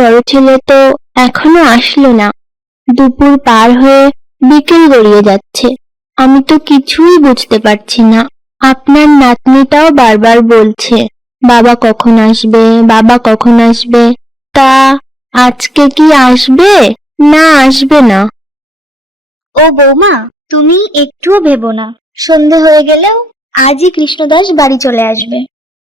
বড় ছেলে তো এখনও আসলো না। দুপুর পার হয়ে বিকেল গড়িয়ে যাচ্ছে। আমি তো কিছুই বুঝতে পারছি না। আপনার নাতনিটাও বারবার বলছে, বাবা কখন আসবে? বাবা কখন আসবে? তা আজকে কি আসবে? না আসবে না। ও বৌমা, তুমি একটুও ভেবো না। সন্ধে হয়ে গেলেও আজই কৃষ্ণদাস বাড়ি চলে আসবে।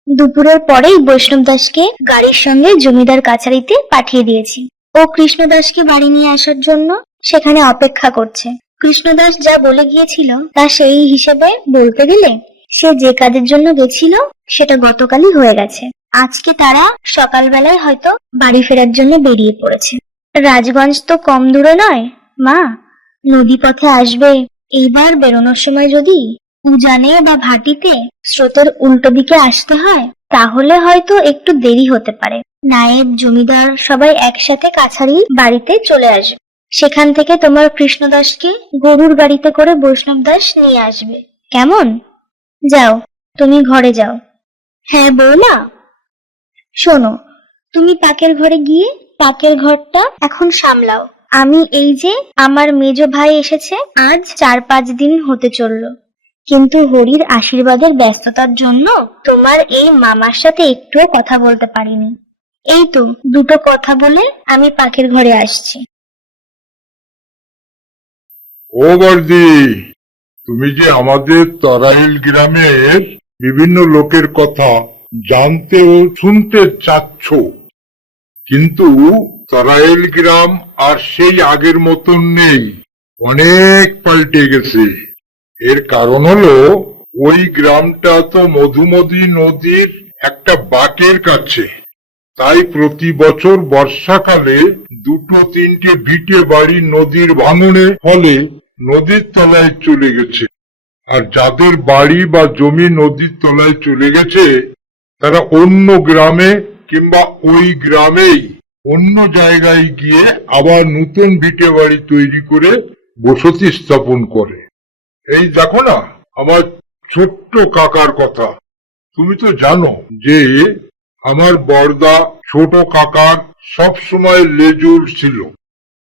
দুপুরের পরেই বৈষ্ণব দাসকে গাড়ির সঙ্গে জমিদার কাছারিতে পাঠিয়ে দিয়েছি। ও কৃষ্ণদাসকে বাড়ি নিয়ে আসার জন্য সেখানে অপেক্ষা করছে। কৃষ্ণদাস যা বলে গিয়েছিল তা সেই হিসেবে বলতে গেলে সে যে কাজের জন্য গেছিল সেটা গতকালই হয়ে গেছে। আজকে তারা সকালবেলায় হয়তো বাড়ি ফেরার জন্য বেরিয়ে পড়েছে। রাজগঞ্জ তো কম দূরে নয়, মা। নদী পথে আসবে, এইবার বেরোনোর সময় যদি উজানে বা ভাটিতে স্রোতের উল্টো দিকে আসতে হয়, তাহলে হয়তো একটু দেরি হতে পারে। নায়েব, জমিদার সবাই একসাথে কাছারি বাড়িতে চলে আসবে। সেখান থেকে তোমার কৃষ্ণদাসকে গরুর বাড়িতে করে বৈষ্ণব দাস নিয়ে আসবে। কেমন? যাও, তুমি ঘরে যাও। হ্যাঁ বৌমা। শোনো, তুমি পাকের ঘরে গিয়ে পাকের ঘরটা এখন সামলাও। আমি এই যে আমার মেজ ভাই এসেছে, আজ চার পাঁচ দিন হতে চলল। কিন্তু হরির আশীর্বাদের ব্যস্ততার জন্য তোমার এই মামার সাথে একটুও কথা বলতে পারিনি। এই তো, দুটো কথা বলে আমি পাকের ঘরে আসছি। ও বর্দি, তুমি যে আমাদের তরাইল গ্রামের বিভিন্ন লোকের কথা জানতে ও শুনতে চাচ্ছ, কিন্তু তরাইল গ্রাম আর সেই আগের মতন নেই। অনেক পাল্টে গেছে। এর কারণ হলো, ওই গ্রামটা তো মধুমতি নদীর একটা বাঁকের কাছে। তাই প্রতি বছর বর্ষাকালে দুটো তিনটে ভিটে বাড়ি নদীর ভাঙনে ফলে নদীর তলায় চলে গেছে। আর যাদের বাড়ি বা জমি নদীর তলায় চলে গেছে, তারা অন্য গ্রামে কিংবা ওই গ্রামেই অন্য জায়গায় গিয়ে আবার নতুন ভিটে বাড়ি তৈরি করে বসতি স্থাপন করে। এই দেখো না, আমার ছোট্ট কাকার কথা। তুমি তো জানো যে আমার বর্দা ছোট কাকার সব সময় লেজুর ছিল।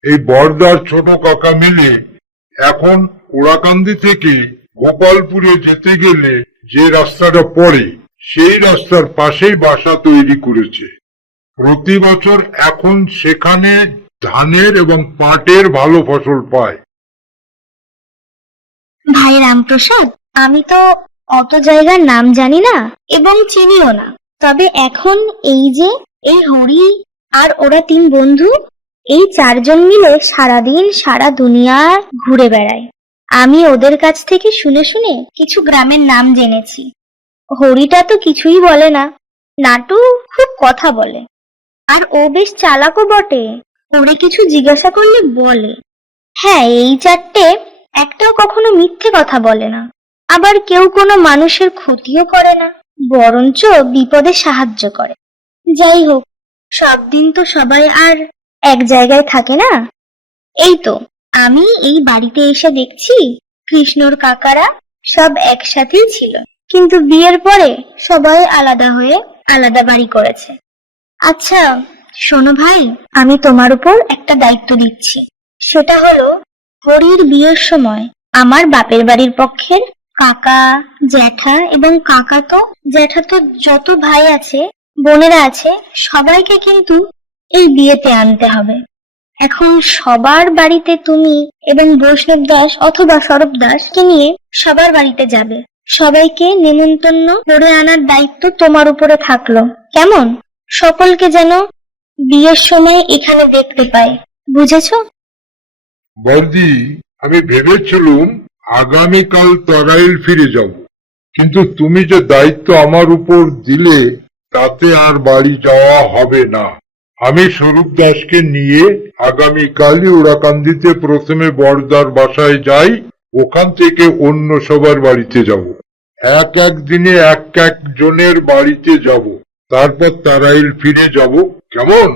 এই বর্দার ছোট কাকা মিলে এখন ওড়াকান্দি থেকে গোপালপুরে যেতে গেলে যে রাস্তাটা পড়ে, সেই রাস্তার পাশেই বাসা তৈরি করেছে। প্রতি বছর এখন সেখানে ধানের এবং পাটের ভালো ফসল পায়। ভাই রামপ্রসাদ, আমি তো অত জায়গার নাম জানি না এবং চিনিও না। তবে এখন এই যে, এই হরি আর ওরা তিন বন্ধু, এই চারজন মিলে সারাদিন সারা দুনিয়া ঘুরে বেড়ায়। আমি ওদের কাছ থেকে শুনে শুনে কিছু গ্রামের নাম জেনেছি। হরিটা তো কিছুই বলে না, নাটু খুব কথা বলে। আর ও বেশ চালাকও বটে, ওরে কিছু জিজ্ঞাসা করলে বলে। হ্যাঁ এই চারটে একটাও কখনো মিথ্যে কথা বলে না। আবার কেউ কোনো মানুষের ক্ষতিও করে না, বরঞ্চ বিপদে সাহায্য করে। যাই হোক, সব দিন তো সবাই আর এক জায়গায় থাকে না। এই তো, আমি এই বাড়িতে এসে দেখছি কৃষ্ণর কাকারা সব একসাথেই ছিল। কিন্তু বিয়ের পরে সবাই আলাদা হয়ে আলাদা বাড়ি করেছে। আচ্ছা শোনো ভাই, আমি তোমার উপর একটা দায়িত্ব দিচ্ছি। সেটা হলো হরির বিয়ের সময় আমার বাপের বাড়ির পক্ষের কাকা, জ্যাঠা এবং কাকা তো, জ্যাঠা তো যত ভাই আছে, বোনেরা আছে, সবাইকে কিন্তু এই বিয়েতে আনতে হবে। এখন সবার বাড়িতে তুমি এবং বৈষ্ণব দাস অথবা সরব দাসকে নিয়ে সবার বাড়িতে যাবে। সবাইকে নেমন্তন্ন করে আনার দায়িত্ব তোমার উপরে থাকল। কেমন? সকলকে যেন বিয়ের সময় এখানে দেখতে পায়। বুঝেছ? বর্দি আমি ভেবেছিলুম আগামীকাল তরাইল ফিরে যাব। কিন্তু তুমি যে দায়িত্ব আমার উপর দিলে, তাতে আর বাড়ি যাওয়া হবে না। আমি স্বরূপ দাসকে নিয়ে আগামীকালই ওড়াকান্দিতে প্রথমে বর্দার বাসায় যাই, ওখান থেকে অন্য সবার বাড়িতে যাব। এক এক দিনে এক এক জনের বাড়িতে যাব। তারপর তারাইল ফিরে যাব। কেমন?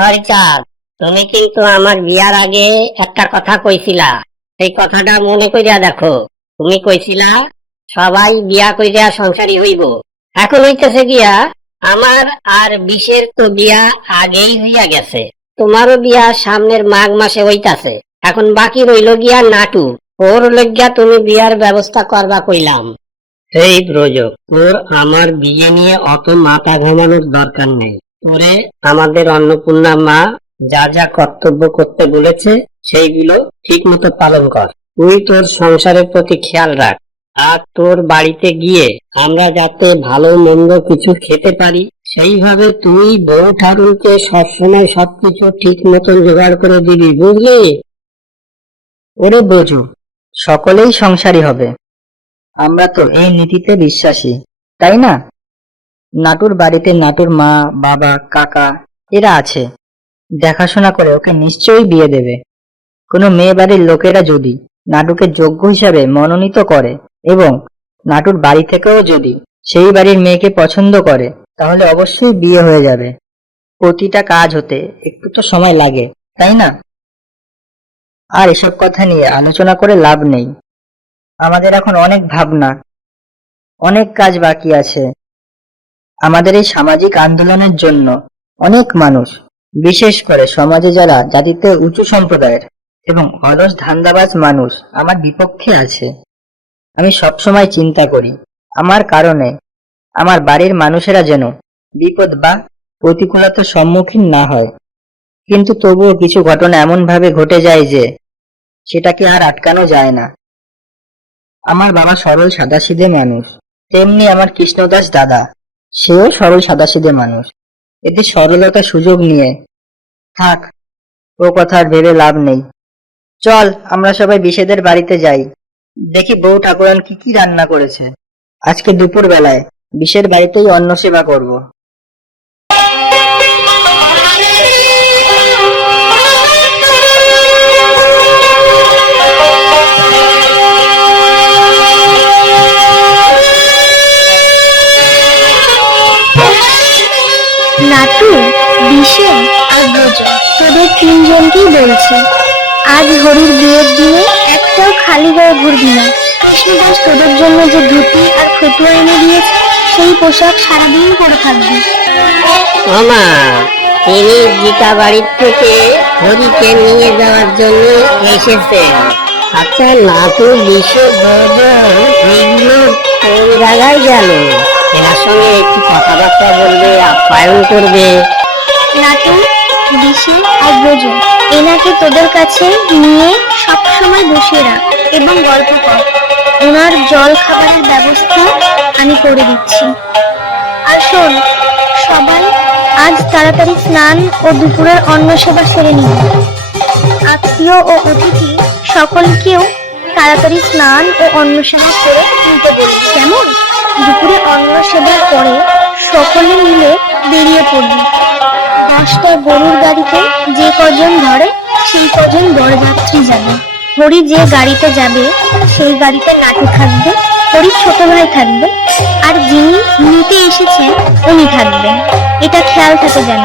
হরিচাঁদ তুমি কিন্তু আমার বিয়ার আগে একটা কথা কইছিলা। সেই কথাটা মনে করিয়া দেখো। তুমি কইছিলা, সবাই বিয়া কইরা সংসারী হইব। এখন হইতেছে গিয়া, আমার আর বিশের তো বিয়া আগেই হইয়া গেছে। তোমারও বিয়া সামনের মাঘ মাসে হইতাছে। এখন বাকি রইল গিয়া নাটু। ওর লজ্ঞা তুমি বিয়ার ব্যবস্থা করবা কইলাম। এই ব্রজ, তোর আমার বিয়ে নিয়ে অত মাথা ঘামানোর দরকার নেই। তোরে আমাদের অন্নপূর্ণা মা যা যা কর্তব্য করতে বলেছে, সেইগুলো ঠিক মতো পালন কর। তুই তোর সংসারের প্রতি খেয়াল রাখ। আর তোর বাড়িতে গিয়ে আমরা যাতে ভালো মন্দ কিছু খেতে পারি, সেইভাবে তুই বউ ঠাকুরকে সবসময় সবকিছু ঠিক মতন জোগাড় করে দিবি, বুঝলি? ওরে বোঝু, সকলেই সংসারী হবে। আমরা তো এই নীতিতে বিশ্বাসী, তাই না? নাটুর বাড়িতে নাটুর মা, বাবা, কাকা, এরা আছে। দেখাশোনা করে ওকে নিশ্চয়ই বিয়ে দেবে। কোনো মেয়ে বাড়ির লোকেরা যদি নাটুকে যোগ্য হিসাবে মনোনীত করে এবং নাটুর বাড়ি থেকেও যদি সেই বাড়ির মেয়েকে পছন্দ করে, তাহলে অবশ্যই বিয়ে হয়ে যাবে। প্রতিটা কাজ হতে একটু তো সময় লাগে, তাই না? আর এসব কথা নিয়ে আলোচনা করে লাভ নেই। আমাদের এখন অনেক ভাবনা, অনেক কাজ বাকি আছে। আমাদের এই সামাজিক আন্দোলনের জন্য অনেক মানুষ বিশেষ করে সমাজে যারা জাতিতে উঁচু সম্প্রদায়ের এবং অলস ধান্দাবাজ মানুষ আমার বিপক্ষে আছে। আমি সবসময় চিন্তা করি, আমার কারণে আমার বাড়ির মানুষেরা যেন বিপদ বা প্রতিকূলতার সম্মুখীন না হয়। কিন্তু তবুও কিছু ঘটনা এমনভাবে ঘটে যায় যে সেটাকে আর আটকানো যায় না। আমার বাবা সরল সাদাসিধে মানুষ, তেমনি আমার কৃষ্ণদাস দাদা, সেও সরল সাদাসিধে মানুষ। এতে সরলতা সুযোগ নিয়ে। থাক, ও কথা আর ভেবে লাভ নেই। চল, আমরা সবাই বিষেদের বাড়িতে যাই। দেখি বউ ঠাকুরান কি কি রান্না করেছে। আজকে দুপুর বেলায় বিষের বাড়িতেই অন্ন সেবা করব। নাটু আর ব্রজ। তোদের তিনজনকেই বলছে, আজ হরির বিয়ের দিনে একটাও খালি গায়ে ঘুরবি না। কৃষ্ণদাস তোদের জন্য যে ধুতি আর ফতুয়া এনে দিয়েছে, সেই পোশাক সারাদিন পরে থাকবি। মামা, তিনি গীতা বাড়ির থেকে হরিকে নিয়ে যাওয়ার জন্য এসেছেন। আচ্ছা নাটু বিশ্ব এইগুলো কোন জায়গায় গেল? এনার সঙ্গে একটু কথাবার্তা বলবে, আপ্যায়ন করবে। নাটু বিশি আর ব্রজ, এনাকে তোদের কাছে নিয়ে সবসময় বসিয়ে রাখ এবং গল্প কর। ওনার জল খাবারের ব্যবস্থা আমি করে দিচ্ছি। আর শোন, সবাই আজ তাড়াতাড়ি স্নান ও দুপুরের অন্ন সেবা সেরে নিন। আত্মীয় ও অতিথি সকলকেও তাড়াতাড়ি স্নান ও অন্ন সেবা করে নিতে বলি কেমন? দুপুরে অন্ন সেবার পরে সকলে মিলে বেরিয়ে পড়ল। পাঁচটা গরুর গাড়িতে যে কজন ধরে, সেই কজন বরযাত্রী যাবে। হরি যে গাড়িতে যাবে, সেই গাড়িতে নাটু থাকবে, হরি ছোট ভাই থাকবে, আর যিনি নিতে এসেছেন, উনি থাকবেন। এটা খেয়াল থাকে যেন।